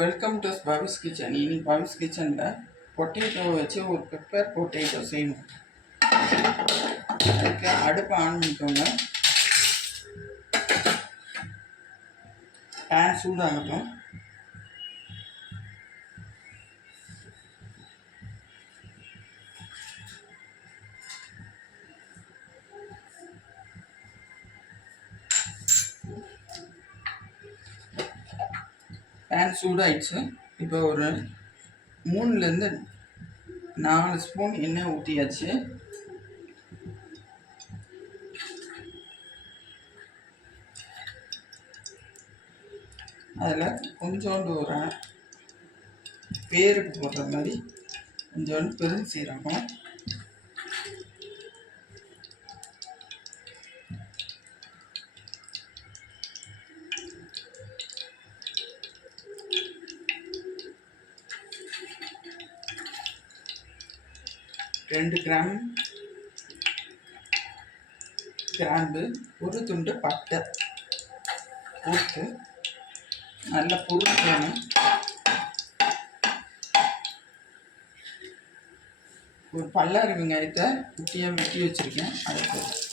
Welcome to Pavis kitchen. இனி பவிஸ் கிச்சனில் potato வச்சு ஒரு பெப்பர் பொட்டேட்டோ செய்யணும். அதுக்கு அடுப்பை ஆன் பண்ணிக்கோங்க. பேன் சூடாகட்டும். பேன் சூடாயிடுச்சு. இப்போ ஒரு 3லேருந்து 4 ஸ்பூன் எண்ணெய் ஊற்றியாச்சு. அதில் கொஞ்சோண்டு ஒரு பேருக்கு போடுற மாதிரி கொஞ்சோண்டு பெருஞ்சீரகம், ரெண்டு கிராம்பு, ஒரு துண்டு பட்டை போட்டு நல்லா பொரிக்கணும். ஒரு பல்லாரி வெங்காயத்தை குட்டியாக வெட்டி வச்சுருக்கேன், அதை போட்டு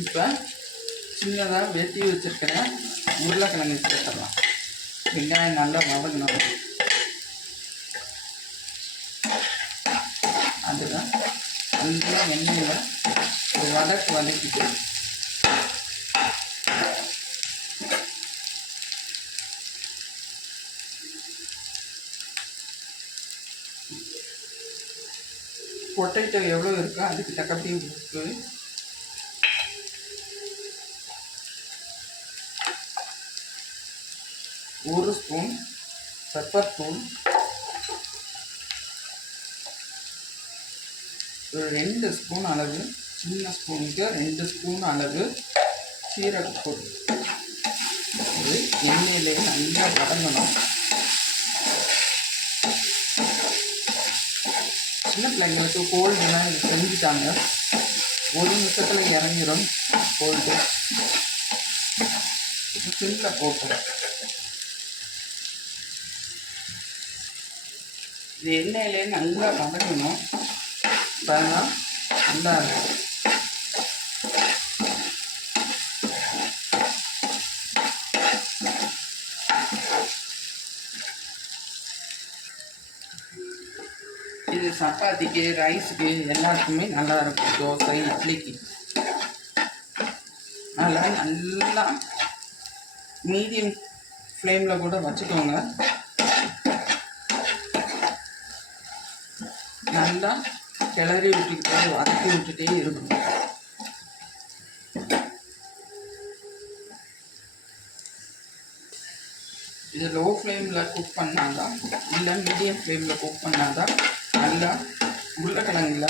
இப்போ சின்னதாக வெட்டி வச்சுருக்கிற உருளைக்கிழங்கு சேர்த்துடலாம். வெங்காயம் நல்லா வதங்கணும். அதுதான் நல்லா எண்ணெயில் ஒரு வதக்கிட்டு பொட்டேட்டோ எவ்வளோ இருக்கோ அதுக்கு தக்கப்படி உப்பு, ஒரு ஸ்பூன் பெப்பர் தூள், ஒரு 2 ஸ்பூன் அளவு, சின்ன ஸ்பூனுக்கு 2 ஸ்பூன் அளவு சீரகத்தூள். இது எண்ணெயிலே நல்லா வதங்கணும். சின்ன பிள்ளைங்களுக்கு கோல்டுலாம் இது செஞ்சுட்டாங்க, ஒரு நிமிஷத்தில் இறங்கிடும் கோல்டு. இது சிம்மில் போட்டுரும். இது எண்ணெயிலே நல்லா வதங்கணும். பாருங்க, நல்லா இருக்கும். இது சப்பாத்திக்கு, ரைஸுக்கு எல்லாருக்குமே நல்லா இருக்கும். தோசை, இட்லிக்கு. அதெல்லாம் நல்லா மீடியம் ஃப்ளேமில் கூட வச்சுக்கோங்க. நல்லா கிளறி விட்டுக்கிட்டே வதக்கி விட்டுட்டே இருக்கணும். இது லோ ஃப்ளேமில் குக் பண்ணாதான், இல்லை மீடியம் ஃப்ளேமில் குக் பண்ணாதான் நல்லா உருளைக்கிழங்குல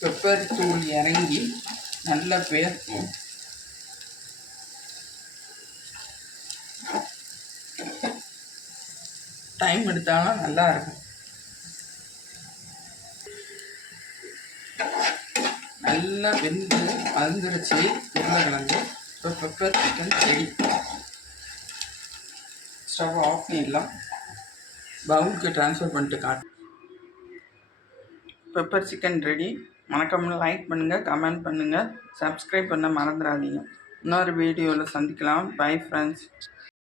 பெப்பர் தூள் இறங்கி நல்லா பேர்க்கும். டைம் எடுத்தாலும் நல்லா இருக்கும். நல்லா வெந்து வந்துருச்சு உருளைக்கிழங்கு. இப்போ pepper chicken ready. Stove off பண்ணிடலாம். பவுலுக்கு ட்ரான்ஸ்ஃபர் பண்ணிட்டு காட்டு. Pepper chicken ready. மறக்காம லைக் பண்ணுங்கள், கமெண்ட் பண்ணுங்கள், சப்ஸ்கிரைப் பண்ண மறந்துடாதீங்க. இன்னொரு வீடியோவில் சந்திக்கலாம். Bye friends.